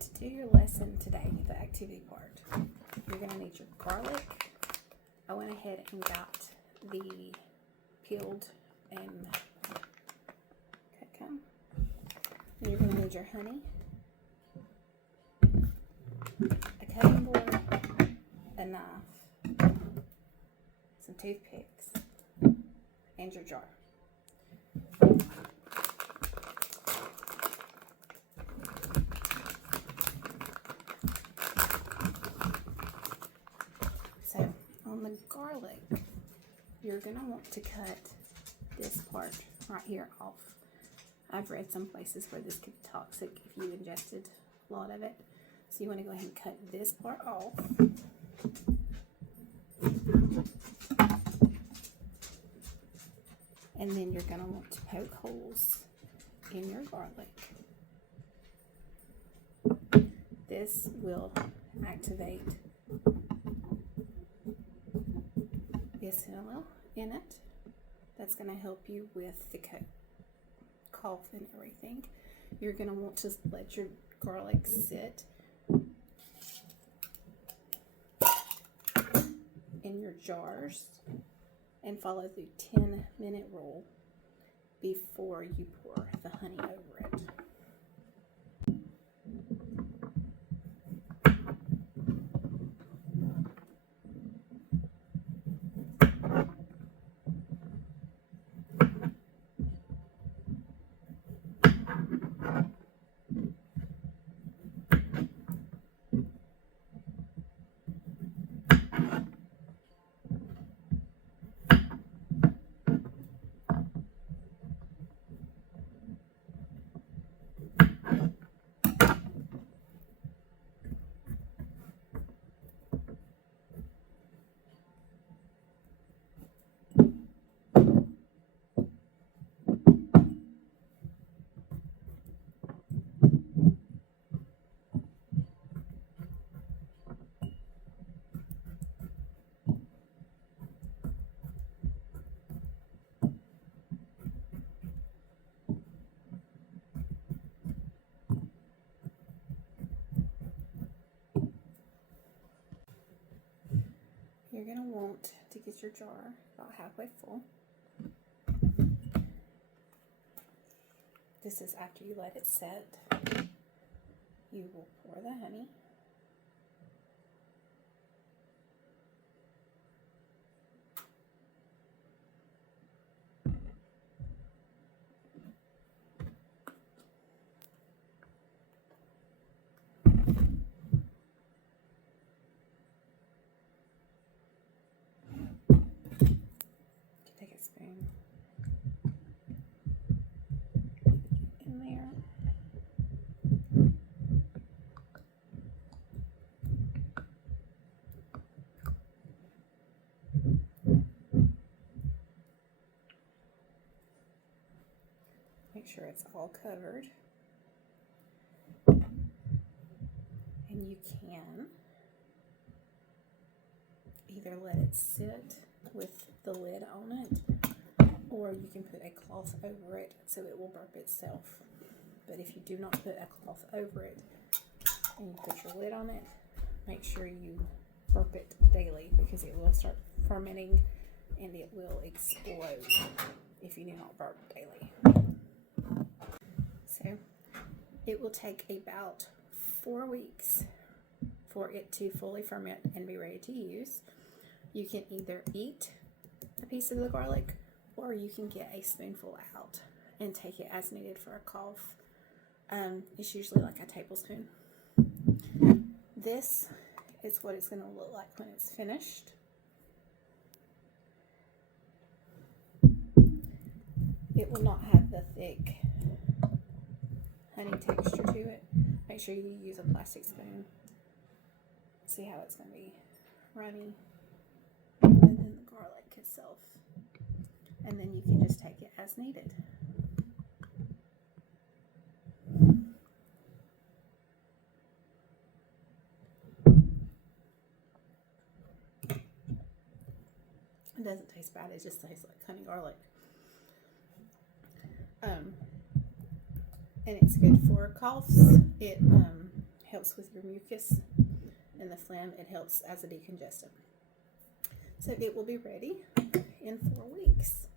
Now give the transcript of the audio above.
to do your lesson today, the activity part, you're going to need your garlic. I went ahead and got the peeled and cut come. And you're going to need your honey, a cutting board, a knife, some toothpicks, and your jar. So on the garlic, you're going to want to cut this part right here off. I've read some places where this could be toxic if you ingested a lot of it. So you want to go ahead and cut this part off. And then you're going to want to poke holes in your garlic. This will activate bisoprolol in it. That's going to help you with the cough and everything. You're going to want to let your garlic sit in your jars and follow the 10-minute rule before you pour the honey over it. You're going to want to get your jar about halfway full. This is after you let it set. You will pour the honey. Take a spoon in there. Make sure it's all covered. And you can either let it sit with the lid on it, or you can put a cloth over it so it will burp itself. But if you do not put a cloth over it and you put your lid on it, make sure you burp it daily, because it will start fermenting and it will explode if you do not burp daily. So it will take about 4 weeks for it to fully ferment and be ready to use. You can either eat a piece of the garlic, or you can get a spoonful out and take it as needed for a cough. It's usually like a tablespoon. This is what it's going to look like when it's finished. It will not have the thick honey texture to it. Make sure you use a plastic spoon. See how it's going to be runny. And then the garlic itself. And then you can just take it as needed. It doesn't taste bad, it just tastes like honey garlic. And it's good for coughs. It helps with your mucus, and the phlegm, it helps as a decongestant. So it will be ready in 4 weeks.